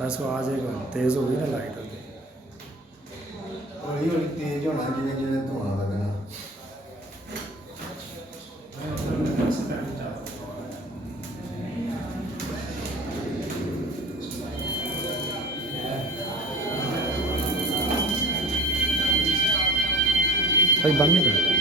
बस वो आ जाएगा, तेज़ हो गई ना लाइट होगी। हौली हौली तेज होना जिन्हें जिन्हें धुआं लगना। भाई बंद नहीं कर।